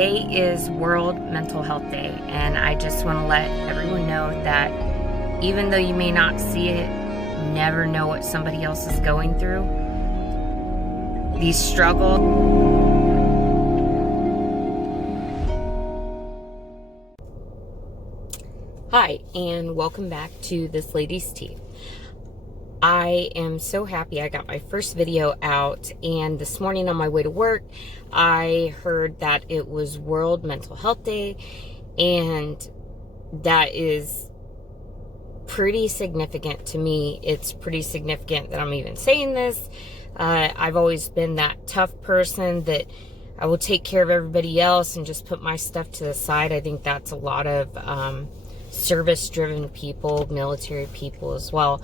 today is World Mental Health Day, and I just want to let everyone know that even though you may not see it, never know what somebody else is going through. These struggles. Hi, and welcome back to This Lady's Tea. I am so happy I got my first video out, and this morning on my way to work, I heard that it was World Mental Health Day, and that is pretty significant to me. It's pretty significant that I'm even saying this. I've always been that tough person that I will take care of everybody else and just put my stuff to the side. I think that's a lot of service-driven people, military people as well.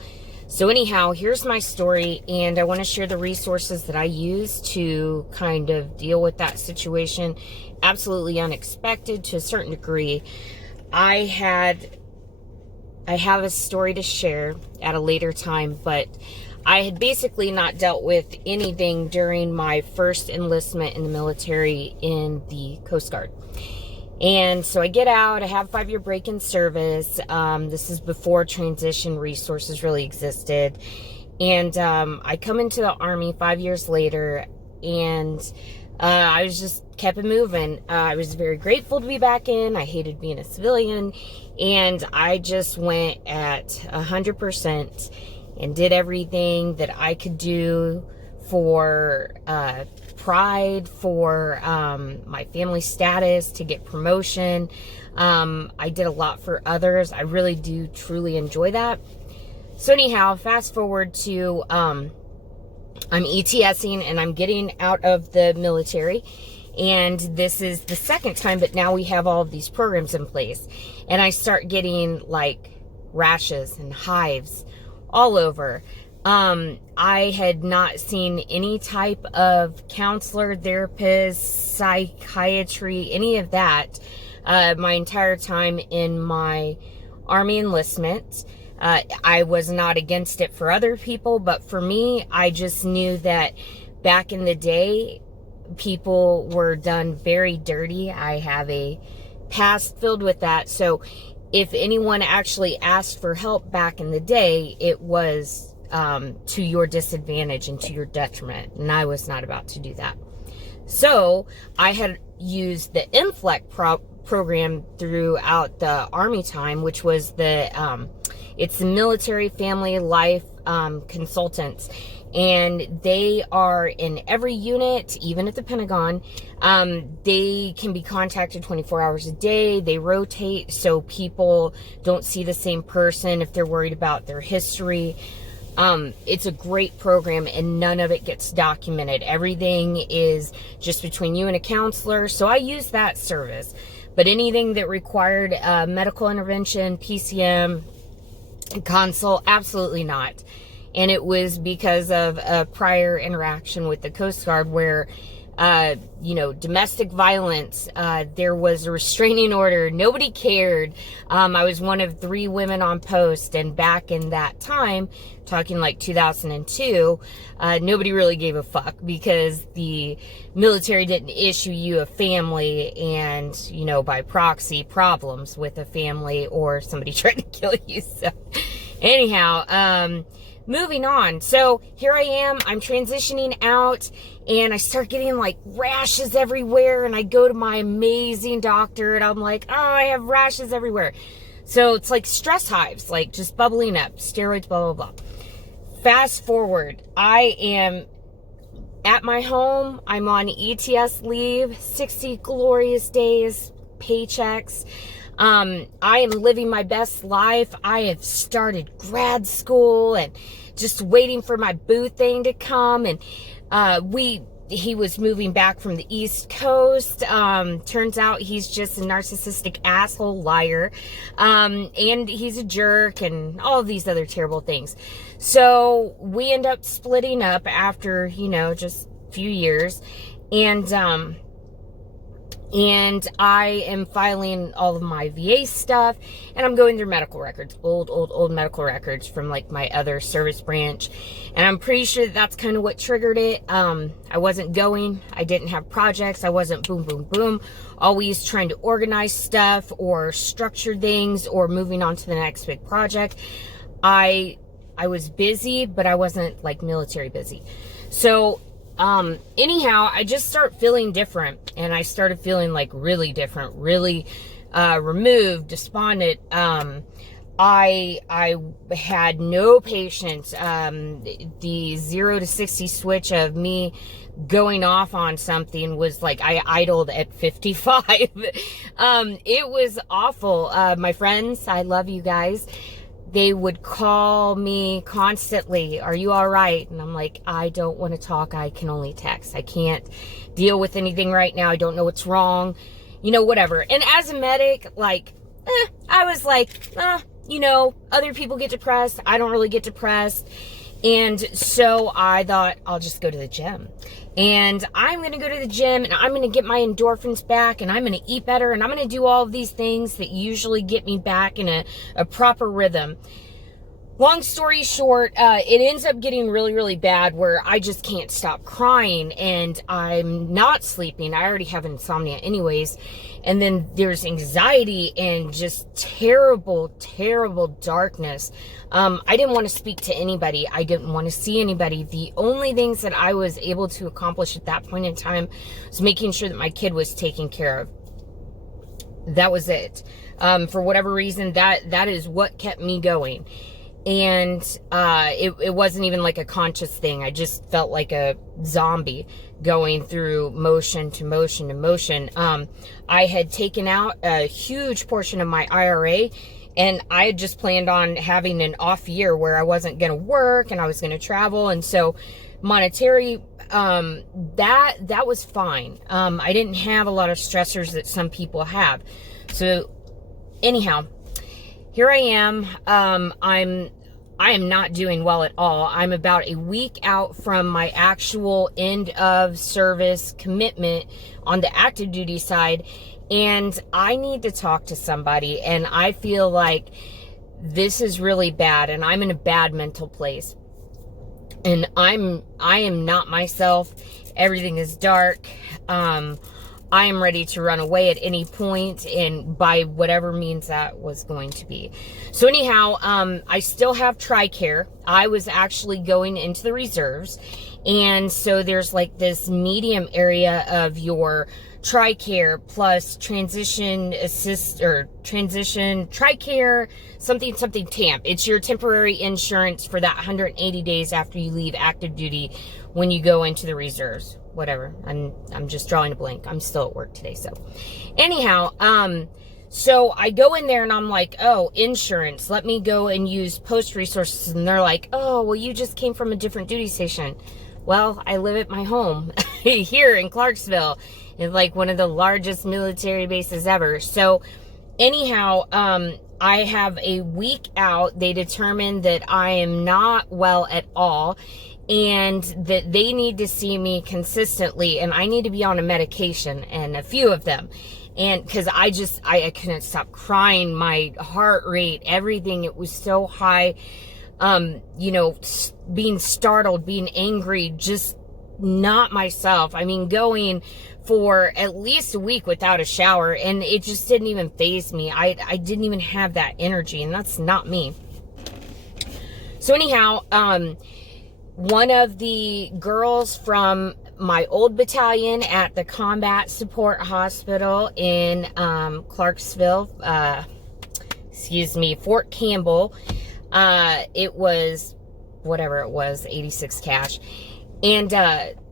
So anyhow, here's my story, and I want to share the resources that I use to kind of deal with that situation. Absolutely unexpected to a certain degree. I have a story to share at a later time, but I had basically not dealt with anything during my first enlistment in the military in the Coast Guard. And so I get out, I have a 5-year break in service. This is before transition resources really existed. And I come into the Army 5 years later, and I was just kept it moving. I was very grateful to be back in. I hated being a civilian. And I just went at 100% and did everything that I could do for pride, for my family status, to get promotion. I did a lot for others. I really do truly enjoy that. So anyhow, fast forward to I'm ETSing and I'm getting out of the military, and this is the second time, but now we have all of these programs in place, and I start getting like rashes and hives all over. I had not seen any type of counselor, therapist, psychiatry, any of that my entire time in my Army enlistment. I was not against it for other people, but for me, I just knew that back in the day, people were done very dirty. I have a past filled with that. So if anyone actually asked for help back in the day, it was to your disadvantage and to your detriment, and I was not about to do that. So I had used the MFLEC program throughout the Army time, which was it's the Military Family Life Consultants, and they are in every unit, even at the Pentagon. They can be contacted 24 hours a day. They rotate so people don't see the same person if they're worried about their history. It's a great program, and none of it gets documented. Everything is just between you and a counselor. So I use that service. But anything that required medical intervention, PCM, consult, absolutely not. And it was because of a prior interaction with the Coast Guard where, domestic violence, there was a restraining order. Nobody cared. I was one of 3 women on post, and back in that time, talking like 2002, nobody really gave a fuck because the military didn't issue you a family and, by proxy, problems with a family or somebody trying to kill you. So anyhow, moving on. So here I am, I'm transitioning out, and I start getting like rashes everywhere, and I go to my amazing doctor, and I'm like, oh, I have rashes everywhere. So it's like stress hives, like just bubbling up, steroids, blah, blah, blah. Fast forward, I am at my home, I'm on ETS leave, 60 glorious days, paychecks. I am living my best life. I have started grad school and just waiting for my boo thing to come. And he was moving back from the East Coast. Turns out he's just a narcissistic asshole liar. And he's a jerk and all of these other terrible things. So we end up splitting up after, just a few years. And And I am filing all of my VA stuff, and I'm going through medical records, old medical records from like my other service branch. And I'm pretty sure that's kind of what triggered it. I wasn't going, I didn't have projects, I wasn't boom, boom, boom, always trying to organize stuff or structure things or moving on to the next big project. I was busy, but I wasn't like military busy. So anyhow, I just start feeling different, and I started feeling like really different, really removed, despondent. I had no patience. The 0 to 60 switch of me going off on something was like I idled at 55. It was awful. My friends, I love you guys. They would call me constantly, are you all right? And I'm like, I don't want to talk. I can only text. I can't deal with anything right now. I don't know what's wrong, you know, whatever. And as a medic, like, I was like, you know, other people get depressed. I don't really get depressed. And so I thought, I'll just go to the gym. And I'm going to go to the gym, and I'm going to get my endorphins back, and I'm going to eat better, and I'm going to do all of these things that usually get me back in a proper rhythm. Long story short, it ends up getting really, really bad where I just can't stop crying, and I'm not sleeping. I already have insomnia anyways. And then there's anxiety and just terrible, terrible darkness. I didn't want to speak to anybody. I didn't want to see anybody. The only things that I was able to accomplish at that point in time was making sure that my kid was taken care of. That was it. For whatever reason, that is what kept me going. And it wasn't even like a conscious thing. I just felt like a zombie going through motion to motion to motion. I had taken out a huge portion of my IRA, and I had just planned on having an off year where I wasn't going to work and I was going to travel. And so monetary, that was fine. I didn't have a lot of stressors that some people have. So anyhow, here I am. I am not doing well at all. I'm about a week out from my actual end of service commitment on the active duty side, and I need to talk to somebody, and I feel like this is really bad, and I'm in a bad mental place. And I am not myself. Everything is dark. I am ready to run away at any point, and by whatever means that was going to be. So anyhow, I still have TRICARE. I was actually going into the reserves, and so there's like this medium area of your TRICARE plus transition assist or transition TRICARE something TAMP. It's your temporary insurance for that 180 days after you leave active duty when you go into the reserves. Whatever. I'm just drawing a blank. I'm still at work today. So anyhow, so I go in there and I'm like, oh, insurance, let me go and use post resources. And they're like, oh, well, you just came from a different duty station. Well, I live at my home here in Clarksville. It's like one of the largest military bases ever. So anyhow, I have a week out. They determined that I am not well at all, and that they need to see me consistently, and I need to be on a medication, and a few of them. And because I couldn't stop crying, my heart rate, everything, it was so high, you know, being startled, being angry, just not myself. I mean, going for at least a week without a shower, and it just didn't even faze me. I didn't even have that energy, and that's not me. So anyhow, one of the girls from my old battalion at the Combat Support Hospital in Clarksville, Fort Campbell, it was, whatever it was, 86 cash. And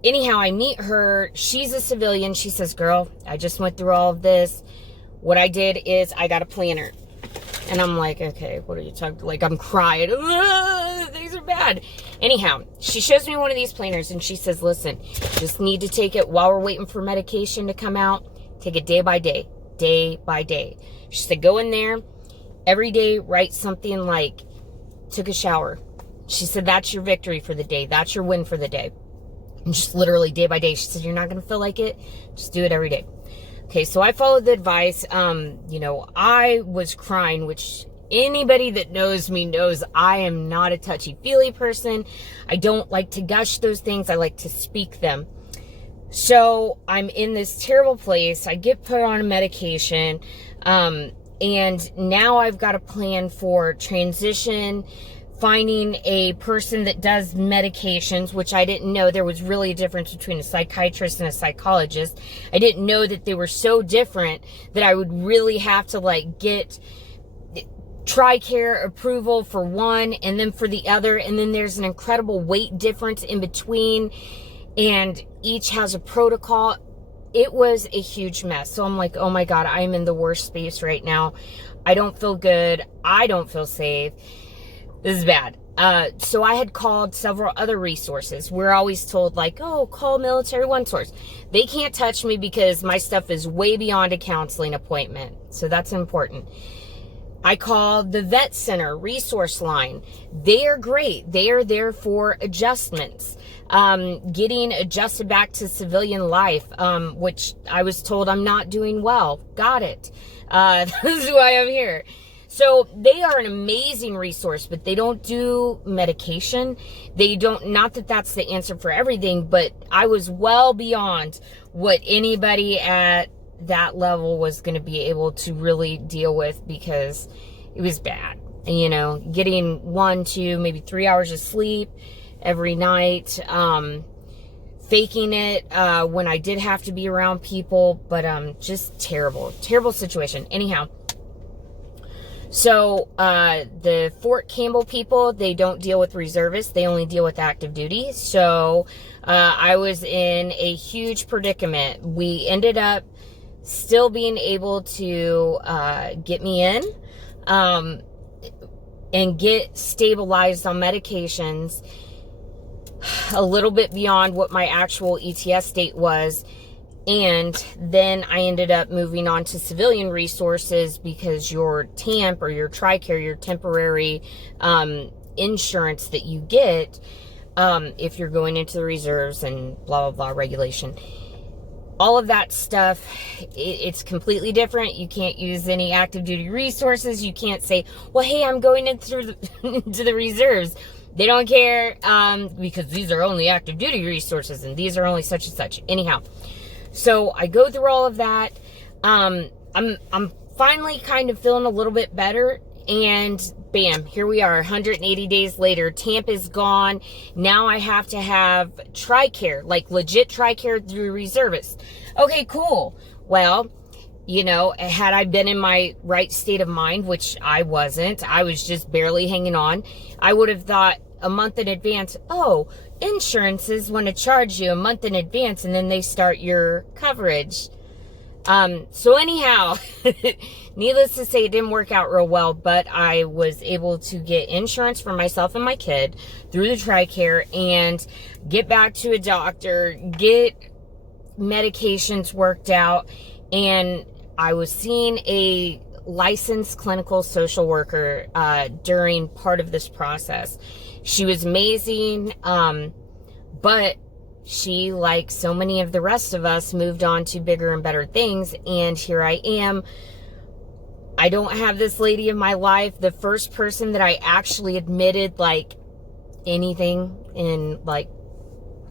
anyhow, I meet her. She's a civilian. She says, girl, I just went through all of this. What I did is I got a planner. And I'm like, okay, what are you talking, like, I'm crying. Things are bad. Anyhow, she shows me one of these planners, and she says, listen, just need to take it while we're waiting for medication to come out. Take it day by day, day by day. She said, go in there every day, write something like, took a shower. She said, that's your victory for the day. That's your win for the day. And just literally day by day. She said, you're not going to feel like it. Just do it every day. Okay, so I followed the advice. I was crying, which anybody that knows me knows I am not a touchy-feely person. I don't like to gush those things. I like to speak them. So I'm in this terrible place. I get put on a medication, and now I've got a plan for transition, finding a person that does medications, which I didn't know there was really a difference between a psychiatrist and a psychologist. I didn't know that they were so different that I would really have to get TRICARE approval for one and then for the other. And then there's an incredible weight difference in between, and each has a protocol. It was a huge mess. So I'm like, oh my God, I'm in the worst space right now. I don't feel good. I don't feel safe. This is bad. So I had called several other resources. We're always told oh, call Military One Source. They can't touch me because my stuff is way beyond a counseling appointment. So that's important. I called the Vet Center resource line. They are great. They are there for adjustments. Getting adjusted back to civilian life, which I was told I'm not doing well. Got it. This is why I'm here. So they are an amazing resource, but they don't do medication. They don't, not that that's the answer for everything, but I was well beyond what anybody at that level was going to be able to really deal with, because it was bad. And, getting 1, 2, maybe 3 hours of sleep every night, faking it when I did have to be around people, but just terrible situation. Anyhow, so the Fort Campbell people, they don't deal with reservists. They only deal with active duty. So I was in a huge predicament. We ended up still being able to get me in and get stabilized on medications a little bit beyond what my actual ETS date was. And then I ended up moving on to civilian resources, because your TAMP or your TRICARE, your temporary insurance that you get if you're going into the reserves and blah, blah, blah regulation. All of that stuff, it's completely different. You can't use any active duty resources. You can't say, well, hey, I'm going into the reserves. They don't care because these are only active duty resources and these are only such and such. Anyhow, so I go through all of that. I'm finally kind of feeling a little bit better, and bam, here we are 180 days later. TAMP is gone. Now I have to have TRICARE, legit TRICARE through reservists. Okay, cool. Well, had I been in my right state of mind, which I wasn't, I was just barely hanging on, I would have thought a month in advance, oh, insurances want to charge you a month in advance and then they start your coverage. So anyhow, needless to say, it didn't work out real well, but I was able to get insurance for myself and my kid through the TRICARE and get back to a doctor, get medications worked out, and I was seeing a licensed clinical social worker during part of this process. She was amazing, but she, like so many of the rest of us, moved on to bigger and better things, and here I am. I don't have this lady in my life. The first person that I actually admitted anything in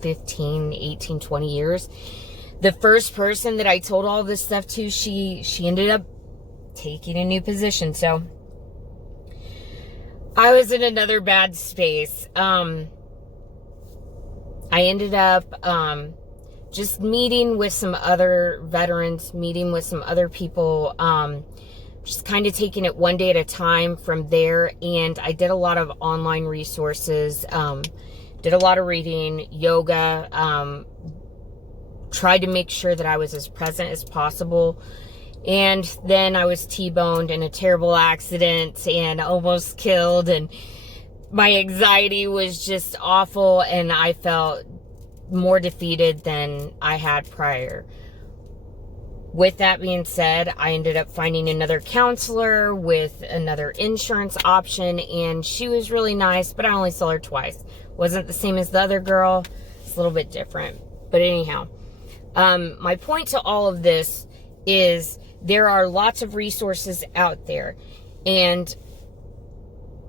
15, 18, 20 years. The first person that I told all this stuff to, she ended up taking a new position. So I was in another bad space. I ended up just meeting with some other veterans, meeting with some other people, just kind of taking it one day at a time from there. And I did a lot of online resources, did a lot of reading, yoga, tried to make sure that I was as present as possible. And then I was T-boned in a terrible accident and almost killed, and my anxiety was just awful, and I felt more defeated than I had prior. With that being said, I ended up finding another counselor with another insurance option, and she was really nice, but I only saw her twice. Wasn't the same as the other girl. It's a little bit different. But anyhow, my point to all of this is there are lots of resources out there. And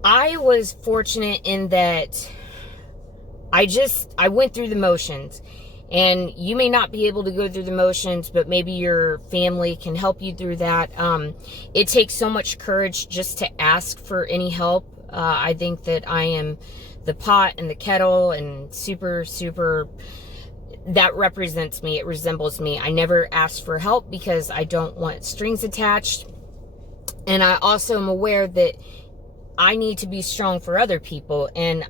I was fortunate in that I went through the motions. And you may not be able to go through the motions, but maybe your family can help you through that. It takes so much courage just to ask for any help. I think that I am the pot and the kettle and super, that represents me. It resembles me. I never ask for help because I don't want strings attached. And I also am aware that I need to be strong for other people, and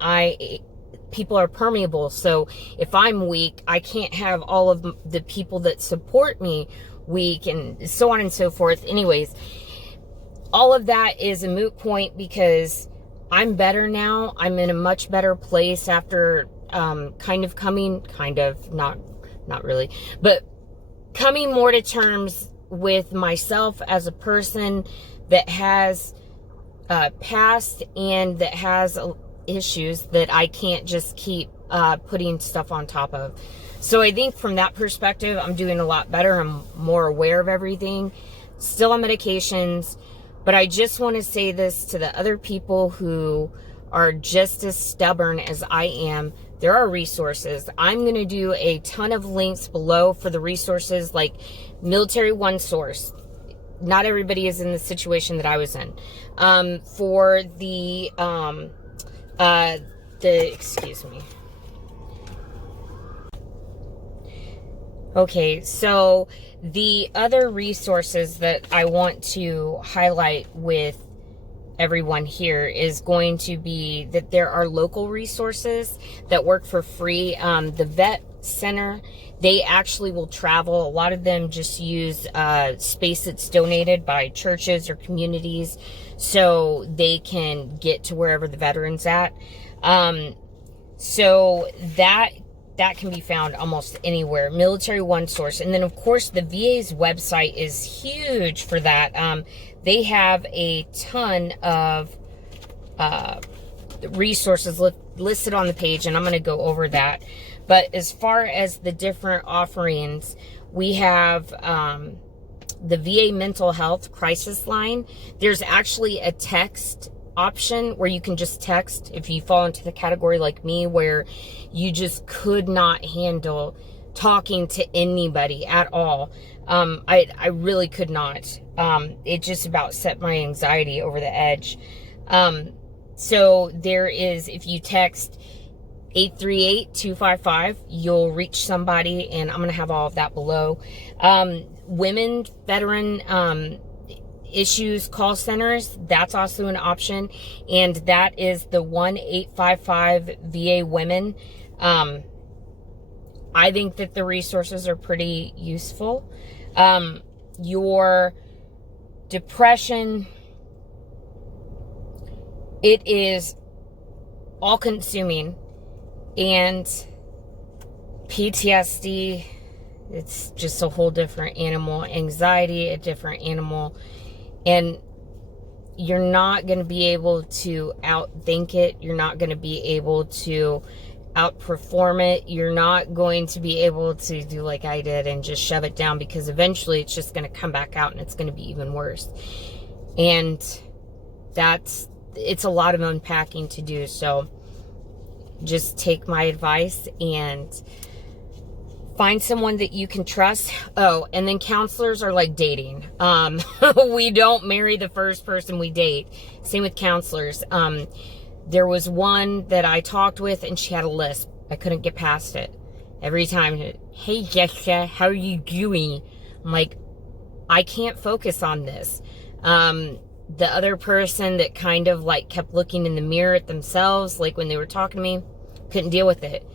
people are permeable. So if I'm weak, I can't have all of the people that support me weak, and so on and so forth. Anyways, all of that is a moot point because I'm better now. I'm in a much better place after not really, but coming more to terms with myself as a person that has passed and that has issues that I can't just keep putting stuff on top of. So I think from that perspective, I'm doing a lot better. I'm more aware of everything. Still on medications, but I just want to say this to the other people who are just as stubborn as I am. There are resources. I'm going to do a ton of links below for the resources, like Military One Source. Not everybody is in the situation that I was in. For the excuse me. Okay, so the other resources that I want to highlight with everyone here is going to be that there are local resources that work for free. The vet center, they actually will travel. A lot of them just use space that's donated by churches or communities so they can get to wherever the veteran's at. So that can be found almost anywhere. Military One Source. And then, of course, the VA's website is huge for that. They have a ton of resources listed on the page, and I'm going to go over that. But as far as the different offerings, we have the VA Mental Health Crisis Line. There's actually a text option where you can just text if you fall into the category like me where you just could not handle talking to anybody at all. I really could not. It just about set my anxiety over the edge. So there is, if you text 838-255, you'll reach somebody, and I'm going to have all of that below. Women veteran issues call centers, that's also an option, and that is the 1-855 VA Women. I think that the resources are pretty useful. Your depression, it is all-consuming, and PTSD, it's just a whole different animal. Anxiety, a different animal. And you're not going to be able to outthink it. You're not going to be able to outperform it. You're not going to be able to do like I did and just shove it down, because eventually it's just going to come back out and it's going to be even worse. And it's a lot of unpacking to do. So just take my advice and find someone that you can trust. Oh, and then counselors are like dating. We don't marry the first person we date. Same with counselors. There was one that I talked with, and she had a lisp. I couldn't get past it. Every time, hey Jessica, how are you doing? I'm like, I can't focus on this. The other person that kind of like kept looking in the mirror at themselves, like when they were talking to me, couldn't deal with it.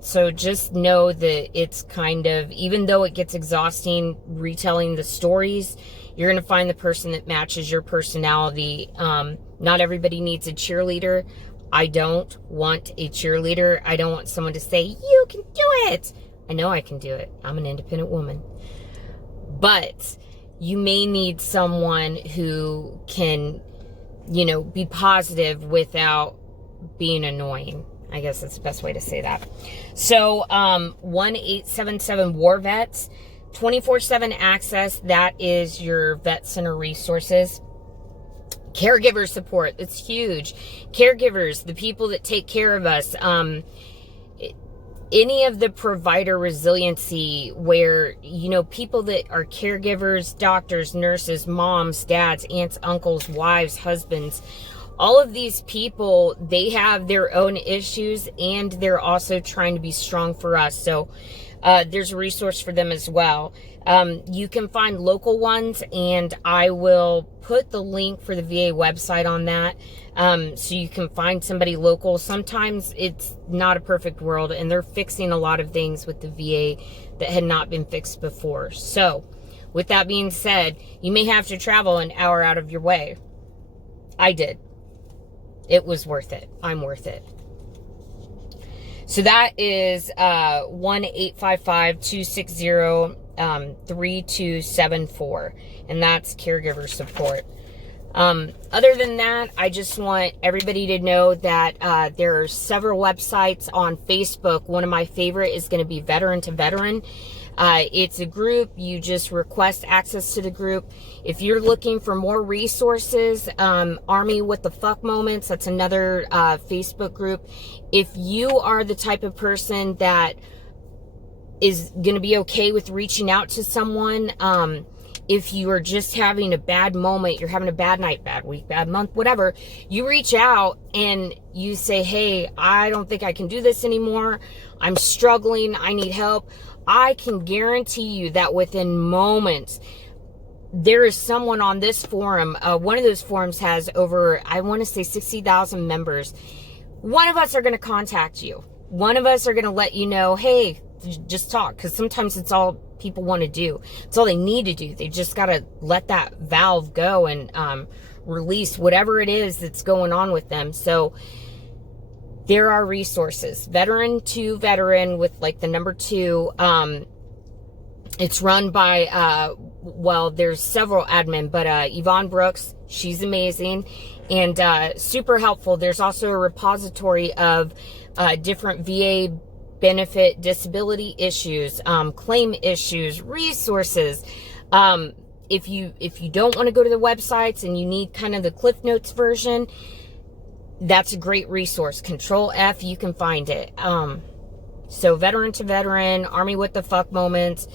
So just know that it's kind of, even though it gets exhausting retelling the stories, you're going to find the person that matches your personality. Not everybody needs a cheerleader. I don't want a cheerleader. I don't want someone to say, you can do it. I know I can do it. I'm an independent woman. But you may need someone who can, be positive without being annoying. I guess that's the best way to say that. So, 1-877 War Vets. 24/7 access, that is your vet center resources. Caregiver support, it's huge. Caregivers, the people that take care of us. Any of the provider resiliency where, you know, people that are caregivers, doctors, nurses, moms, dads, aunts, uncles, wives, husbands, all of these people, they have their own issues and they're also trying to be strong for us. So there's a resource for them as well. You can find local ones, and I will put the link for the VA website on that, so you can find somebody local. Sometimes it's not a perfect world, and they're fixing a lot of things with the VA that had not been fixed before. So with that being said, you may have to travel an hour out of your way. I did. It was worth it. I'm worth it. So that is 1-855-260-3274, and that's caregiver support. Other than that, I just want everybody to know that there are several websites on Facebook. One of my favorite is going to be Veteran to Veteran. It's a group. You just request access to the group. If you're looking for more resources, Army What the Fuck Moments, that's another Facebook group. If you are the type of person that is going to be okay with reaching out to someone, if you are just having a bad moment, you're having a bad night, bad week, bad month, whatever, you reach out and you say, hey, I don't think I can do this anymore. I'm struggling. I need help. I can guarantee you that within moments, there is someone on this forum. One of those forums has over, I want to say 60,000 members. One of us are going to contact you. One of us are going to let you know, hey, just talk. Because sometimes it's all people want to do. It's all they need to do. They just got to let that valve go and release whatever it is that's going on with them. So there are resources. Veteran to Veteran with like the number 2. It's run by, well, there's several admin, but Yvonne Brooks, she's amazing and super helpful. There's also a repository of different VA benefit disability issues, claim issues, resources. If you don't want to go to the websites and you need kind of the Cliff Notes version, that's a great resource. Control F, you can find it. So Veteran to Veteran, Army What the Fuck Moments.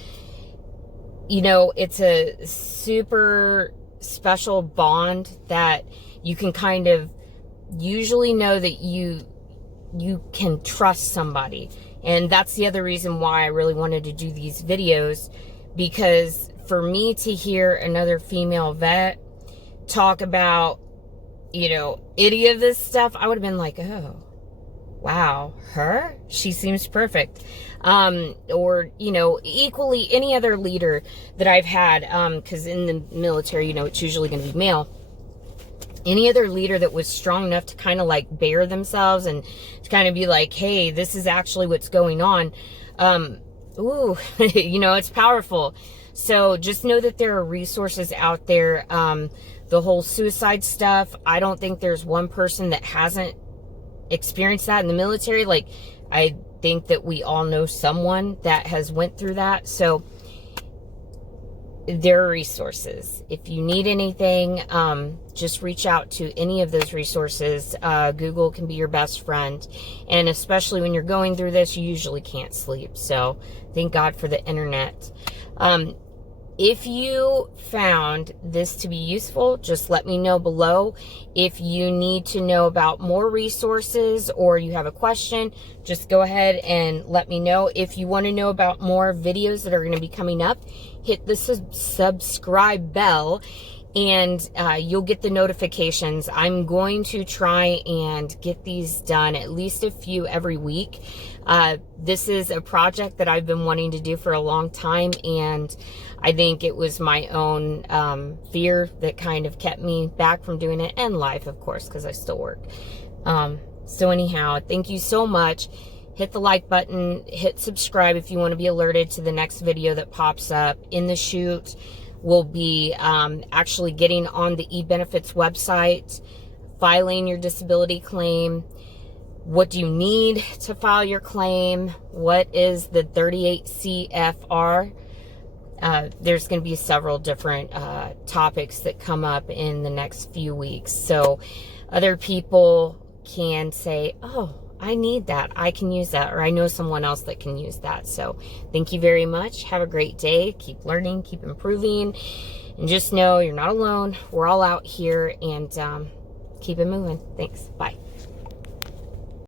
You know, it's a super special bond that you can kind of usually know that you can trust somebody. And that's the other reason why I really wanted to do these videos, because for me to hear another female vet talk about, you know, any of this stuff, I would have been like, oh, wow, her? She seems perfect. Or, you know, equally any other leader that I've had, because in the military, you know, it's usually going to be male. Any other leader that was strong enough to kind of like bare themselves and to kind of be like, hey, this is actually what's going on. Ooh, you know, it's powerful. So just know that there are resources out there. The whole suicide stuff, I don't think there's one person that hasn't experienced that in the military. Like, I think that we all know someone that has went through that. So there are resources. If you need anything, just reach out to any of those resources. Google can be your best friend. And especially when you're going through this, you usually can't sleep. So thank God for the internet. If you found this to be useful, just let me know below. If you need to know about more resources or you have a question, just go ahead and let me know. If you want to know about more videos that are going to be coming up, hit the subscribe bell and you'll get the notifications. I'm going to try and get these done, at least a few every week. This is a project that I've been wanting to do for a long time, and I think it was my own fear that kind of kept me back from doing it, and life, of course, because I still work. So anyhow, thank you so much. Hit the like button, hit subscribe if you want to be alerted to the next video that pops up. In the shoot, we'll be actually getting on the eBenefits website, filing your disability claim. What do you need to file your claim? What is the 38 CFR? there's going to be several different topics that come up in the next few weeks. So other people can say, oh, I need that. I can use that. Or I know someone else that can use that. So thank you very much. Have a great day. Keep learning, keep improving. And just know you're not alone. We're all out here, and keep it moving. Thanks. Bye.